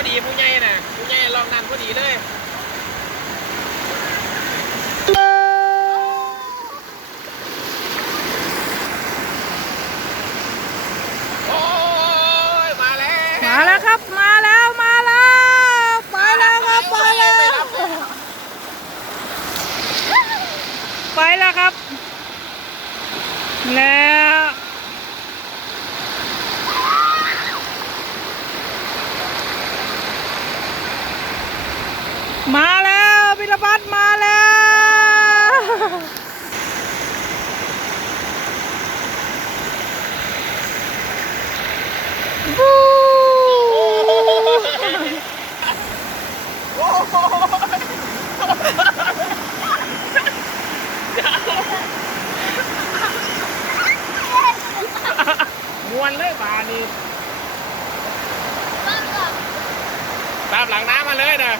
อดีผู้ใหญ่น่ะผู้ใหญ่ลองนั่นพอดีเลยโอ้ยมาแล้วครับมาแล้วไปแล้วครับไปแล้วครับแล้วมาแล้วพิรพัฒน์มาแล้วบู๊มวนเลยบานี่ตามหลังน้ำมาเลยนะ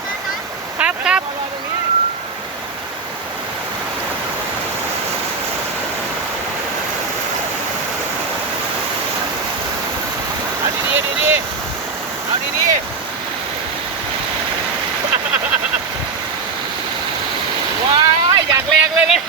ครับรอตรงนี้เอาดีเอาดีว้ายอยากแรงเลยเนี่ย